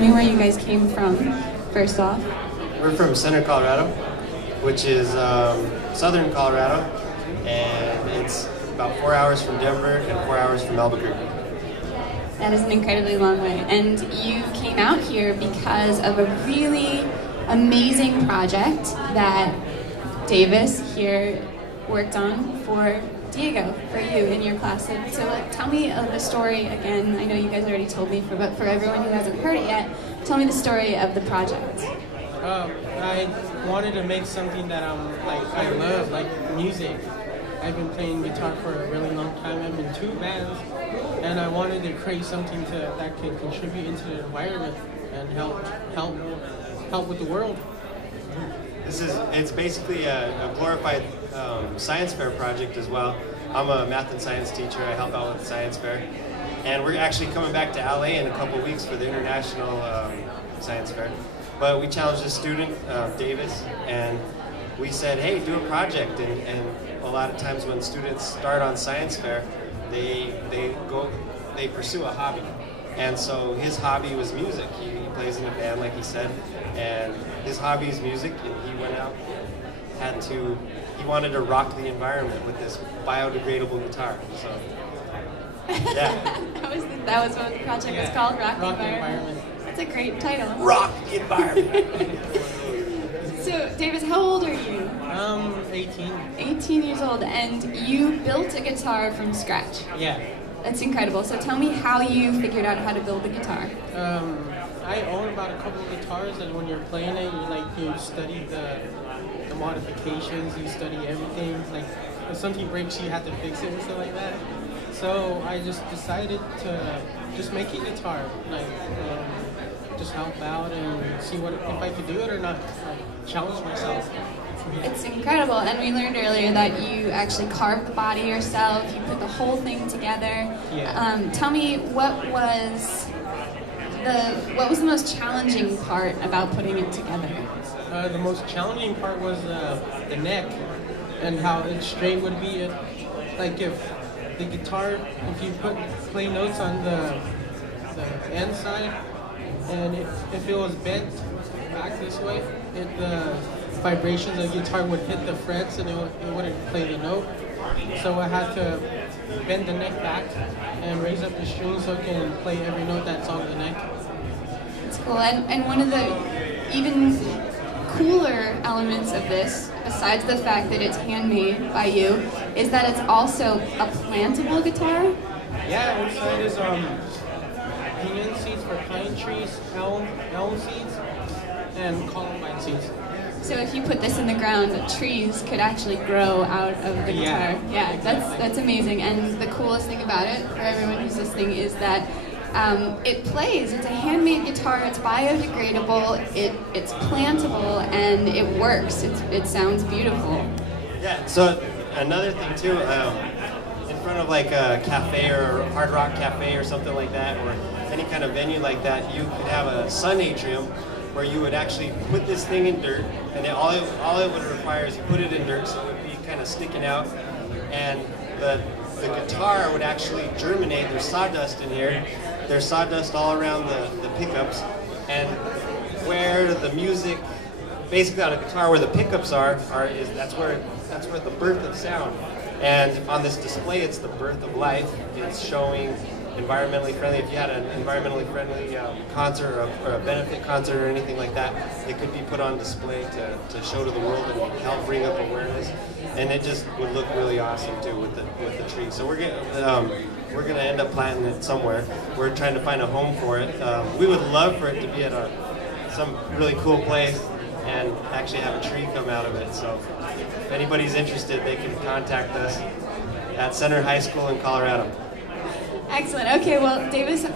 me where you guys came from, first off. We're from Center, Colorado, which is southern Colorado, and it's about 4 hours from Denver and 4 hours from Albuquerque. That is an incredibly long way. And you came out here because of a really amazing project that Davis here worked on for Diego, for you in your class. So tell me the story again. I know you guys already told me, but for everyone who hasn't heard it yet, tell me the story of the project. I wanted to make something that I love, like music. I've been playing guitar for a really long time. I'm in 2 bands, and I wanted to create something that can contribute into the environment and help with the world. It's basically a glorified science fair project as well. I'm a math and science teacher. I help out with the science fair, and we're actually coming back to LA in a couple weeks for the international science fair. But we challenged a student, Davis, and we said, hey, do a project. And a lot of times when students start on science fair, they pursue a hobby. And so his hobby was music. He plays in a band, like he said, and his hobby is music, and he went out, he wanted to rock the environment with this biodegradable guitar. So, yeah. that was what the project was called, Rock the Environment. That's a great title. Rock the environment. So, Davis, how old are you? 18. 18 years old, and you built a guitar from scratch. Yeah. That's incredible. So tell me how you figured out how to build the guitar. I own about a couple of guitars, and when you're playing it, you study the modifications, you study everything. Like, if something breaks, you have to fix it and stuff like that. So I just decided to just make a guitar, just help out and see if I could do it or not. Challenge myself. It's incredible, and we learned earlier that you actually carved the body yourself. You put the whole thing together. Yeah. Tell me what was the most challenging part about putting it together? The most challenging part was the neck and how straight would be. Like if the guitar, if you play notes on the end side, and if it was bent back this way, the vibrations of the guitar would hit the frets and it wouldn't play the note. So I had to bend the neck back and raise up the strings so it can play every note that's on the neck. That's cool. And one of the even cooler elements of this, besides the fact that it's handmade by you, is that it's also a plantable guitar. Yeah, inside is pinyon seeds for pine trees, elm seeds, and columbine seeds. So if you put this in the ground, trees could actually grow out of the guitar. Yeah, that's amazing. And the coolest thing about it, for everyone who's listening, is that it plays. It's a handmade guitar. It's biodegradable. It's plantable, and it works. It sounds beautiful. Yeah. So another thing too, in front of like a cafe or a hard rock cafe or something like that, or any kind of venue like that, you could have a sun atrium where you would actually put this thing in dirt, and all it would require is you put it in dirt, so it would be kind of sticking out, and the guitar would actually germinate. There's sawdust in here. There's sawdust all around the pickups, and where the music, basically on a guitar, where the pickups that's where the birth of sound. And on this display, it's the birth of life. It's showing environmentally friendly. If you had an environmentally friendly concert or a benefit concert or anything like that, it could be put on display to show to the world and help bring up awareness. And it just would look really awesome too with the tree. So we're gonna end up planting it somewhere. We're trying to find a home for it. We would love for it to be at some really cool place and actually have a tree come out of it. So if anybody's interested, they can contact us at Center High School in Colorado. Excellent. Okay, well, Davis,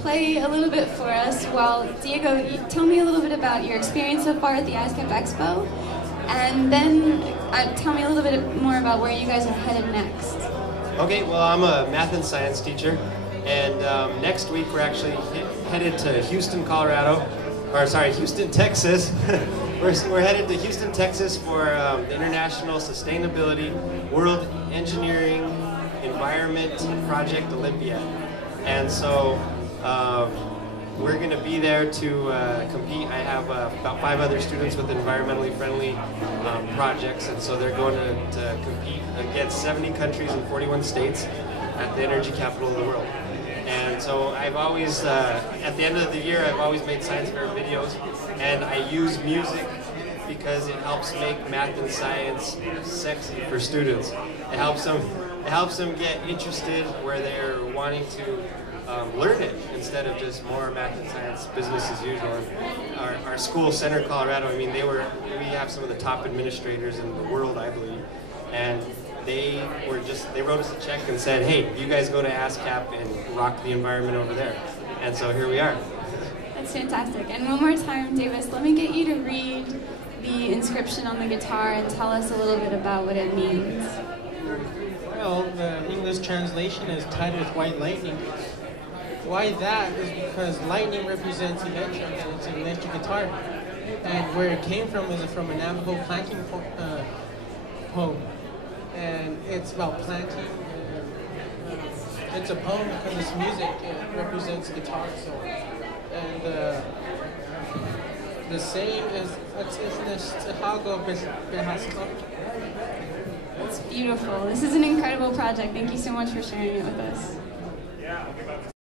play a little bit for us. While Diego, tell me a little bit about your experience so far at the ASCAP Expo, and then tell me a little bit more about where you guys are headed next. Okay, well, I'm a math and science teacher, and next week we're actually headed to Houston, Houston, Texas. We're headed to Houston, Texas for the International Sustainability World Engineering Environment Project Olympiad. And so we're going to be there to compete. I have about 5 other students with environmentally friendly projects, and so they're going to compete against 70 countries in 41 states at the energy capital of the world. And so I've always, at the end of the year, I've always made science fair videos, and I use music because it helps make math and science sexy for students. It helps them get interested where they're wanting to learn it instead of just more math and science business as usual. Our school, Center Colorado, I mean, we have some of the top administrators in the world, I believe, and they wrote us a check and said, hey, you guys go to ASCAP and rock the environment over there. And so here we are. That's fantastic. And one more time, Davis, let me get you to read the inscription on the guitar and tell us a little bit about what it means. Well, the English translation is tied with white lightning. Why that is because lightning represents electric, and it's an electric guitar. And where it came from is from a Navajo planting poem. And it's about planting. It's a poem because it's music. It represents guitar. So, and the saying is, That's beautiful. This is an incredible project. Thank you so much for sharing it with us.